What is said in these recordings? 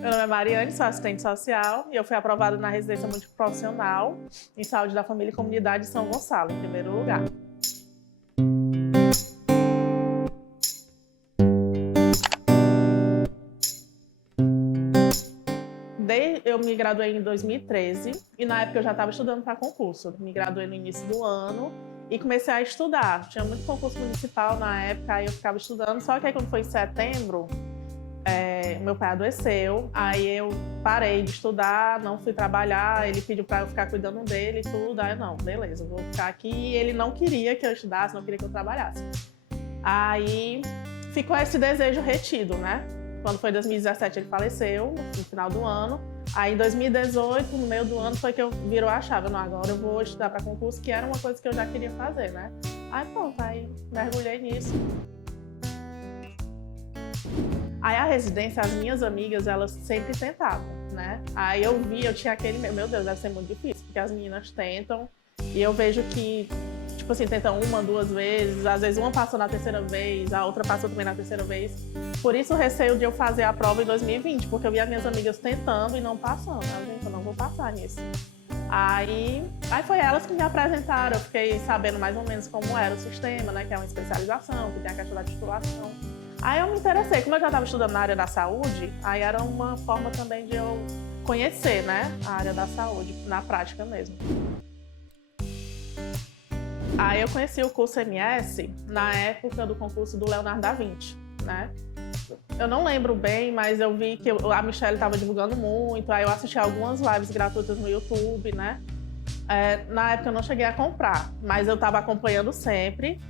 Meu nome é Mariane, sou assistente social e eu fui aprovada na residência multiprofissional em saúde da família e comunidade de São Gonçalo, em primeiro lugar. Eu me graduei em 2013 e na época eu já estava estudando para concurso. Me graduei no início do ano e comecei a estudar. Tinha muito concurso municipal na época, aí eu ficava estudando, só que aí quando foi em setembro, meu pai adoeceu, aí eu parei de estudar, não fui trabalhar, ele pediu para eu ficar cuidando dele e tudo, aí eu não, beleza, vou ficar aqui. E ele não queria que eu estudasse, não queria que eu trabalhasse. Aí ficou esse desejo retido, né? Quando foi 2017 ele faleceu, no final do ano. Aí em 2018, no meio do ano, foi que eu virou a chave. Não, agora eu vou estudar para concurso, que era uma coisa que eu já queria fazer, né? Aí pronto, aí mergulhei nisso. Aí a residência, as minhas amigas, elas sempre tentavam, né? Aí eu vi, eu tinha aquele, meu Deus, deve ser muito difícil, porque as meninas tentam e eu vejo que, tipo assim, tentam uma, duas vezes, às vezes uma passou na terceira vez, a outra passou também na terceira vez. Por isso o receio de eu fazer a prova em 2020, porque eu vi as minhas amigas tentando e não passando. Gente, eu não vou passar nisso. Aí foi elas que me apresentaram, eu fiquei sabendo mais ou menos como era o sistema, né? Que é uma especialização, que tem a questão da titulação. Aí eu me interessei, como eu já estava estudando na área da saúde, aí era uma forma também de eu conhecer, né, a área da saúde, na prática mesmo. Aí eu conheci o curso MS na época do concurso do Leonardo da Vinci, né? Eu não lembro bem, mas eu vi que a Michelle estava divulgando muito, aí eu assisti algumas lives gratuitas no YouTube, né? Na época eu não cheguei a comprar, mas eu estava acompanhando sempre.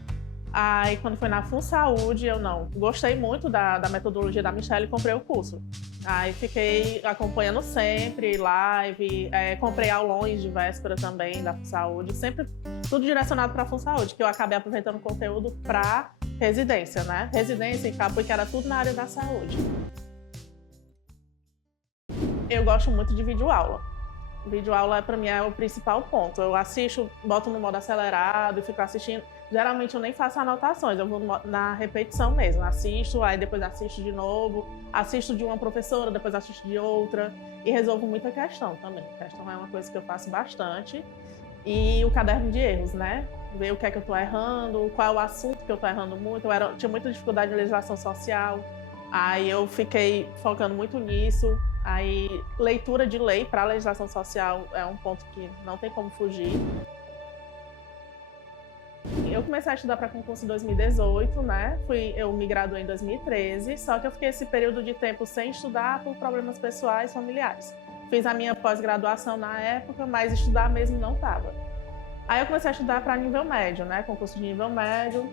Aí, quando foi na FunSaúde, eu não gostei muito da metodologia da Michelle e comprei o curso. Aí, fiquei acompanhando sempre, live, comprei aulões de véspera também da FunSaúde, sempre tudo direcionado para a FunSaúde, que eu acabei aproveitando conteúdo para residência, né? Residência e CAPU, que era tudo na área da saúde. Eu gosto muito de videoaula. Videoaula, para mim, é o principal ponto. Eu assisto, boto no modo acelerado e fico assistindo. Geralmente eu nem faço anotações, eu vou na repetição mesmo. Assisto, aí depois assisto de novo. Assisto de uma professora, depois assisto de outra. E resolvo muita questão também. A questão é uma coisa que eu faço bastante. E o caderno de erros, né? Ver o que é que eu estou errando, qual é o assunto que eu estou errando muito. Eu tinha muita dificuldade em legislação social. Aí eu fiquei focando muito nisso. Aí, leitura de lei para a legislação social é um ponto que não tem como fugir. Eu comecei a estudar para concurso em 2018, né? Eu me graduei em 2013, só que eu fiquei esse período de tempo sem estudar por problemas pessoais, familiares. Fiz a minha pós-graduação na época, mas estudar mesmo não estava. Aí eu comecei a estudar para nível médio, né? Concurso de nível médio.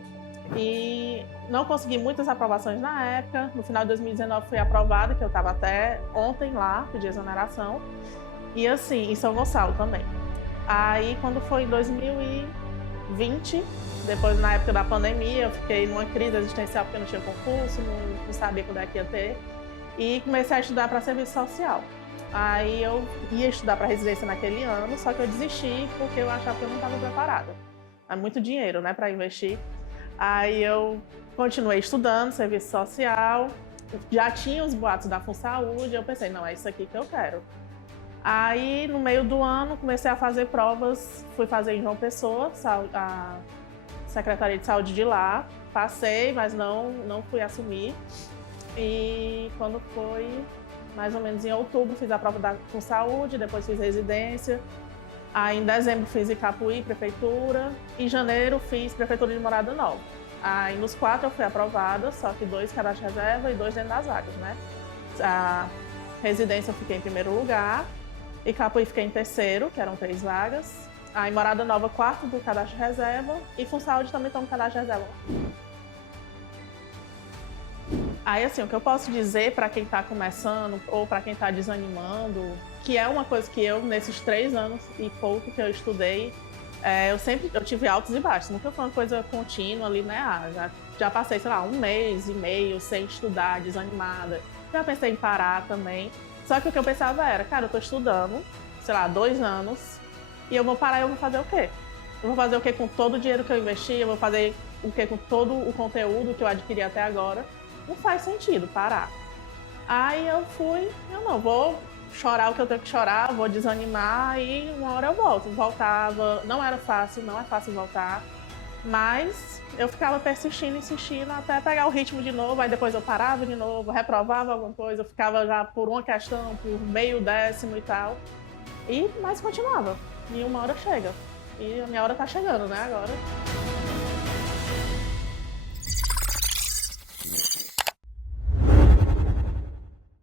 E não consegui muitas aprovações na época. No final de 2019 fui aprovada, que eu estava até ontem lá, pedi exoneração. E assim, em São Gonçalo também. Aí quando foi em 2020, depois na época da pandemia, eu fiquei numa crise existencial porque não tinha concurso, não sabia quando é que ia ter. E comecei a estudar para serviço social. Aí eu ia estudar para residência naquele ano, só que eu desisti porque eu achava que eu não estava preparada. É muito dinheiro, né, para investir. Aí eu continuei estudando serviço social, já tinha os boatos da FunSaúde, eu pensei, não, é isso aqui que eu quero. Aí, no meio do ano, comecei a fazer provas, fui fazer em João Pessoa, a Secretaria de Saúde de lá, passei, mas não fui assumir. E quando foi, mais ou menos em outubro, fiz a prova da FunSaúde, depois fiz residência. Aí, em dezembro, fiz Icapuí, prefeitura. Em janeiro, fiz prefeitura de Morada Nova. Aí, nos 4 eu fui aprovada, só que 2 cadastro reserva e 2 dentro das vagas, né? A residência eu fiquei em primeiro lugar. Icapuí fiquei em terceiro, que eram 3 vagas. Aí, Morada Nova, 4 do cadastro reserva. E FunSaúde também está no cadastro reserva. Aí, assim, o que eu posso dizer para quem está começando ou para quem está desanimando, que é uma coisa que eu, nesses 3 anos e pouco que eu estudei, eu tive altos e baixos. Nunca foi uma coisa contínua, linear. Já passei, sei lá, 1 mês e meio sem estudar, desanimada. Já pensei em parar também. Só que o que eu pensava era, cara, eu tô estudando, sei lá, 2 anos, e eu vou parar e eu vou fazer o quê? Eu vou fazer o quê com todo o dinheiro que eu investi? Eu vou fazer o quê com todo o conteúdo que eu adquiri até agora? Não faz sentido parar. Aí eu não, vou chorar o que eu tenho que chorar, vou desanimar e uma hora eu volto. Voltava, não era fácil, não é fácil voltar, mas eu ficava persistindo, insistindo até pegar o ritmo de novo, aí depois eu parava de novo, reprovava alguma coisa, eu ficava já por uma questão, por meio décimo e tal, mas continuava. E uma hora chega. E a minha hora tá chegando, né, agora.